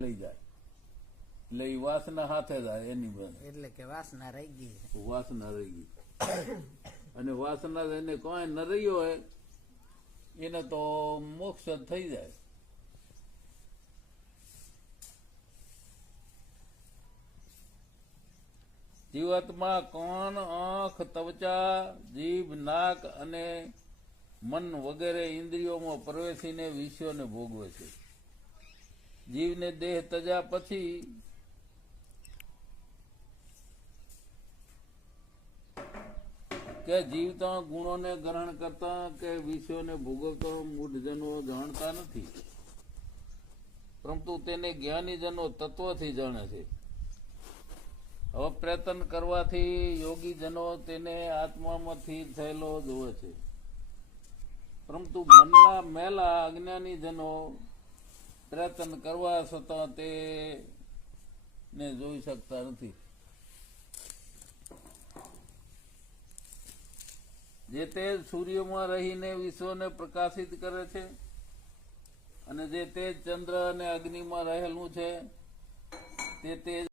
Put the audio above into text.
લઈ જાય એટલે એ વાસના હાથે જાય એની બને એટલે કે વાસના રહી ગઈ છે. વાસના રહી ગઈ અને વાસના એને કોઈ ન રહ્યો હોય એને તો મોક્ષ જ થઈ જાય. જીવાત્મા કાન, આંખ, ત્વચા, જીભ, નાક અને મન વગેરે ઇન્દ્રિયોમાં પ્રવેશીને વિષયોને ભોગવે છે. જીવને દેહ તજા પછી કે જીવતા ગુણોને ગ્રહણ કરતા કે વિષયોને ભોગવતા મૂઢજનો જાણતા નથી, પરંતુ તેને જ્ઞાનીજનો તત્વથી જાણે છે. હવે પ્રયત્ન કરવાથી યોગીજનો તેને આત્મામાંથી થયેલો જોવે છે, પરંતુ મનના મેલા અજ્ઞાનીજનો પ્રયત્ન કરવા છતાં તેને જોઈ શકતા નથી. જે તે સૂર્યમાં રહીને વિશ્વને પ્રકાશિત કરે છે અને જે તે ચંદ્ર અને અગ્નિમાં રહેલું છે તે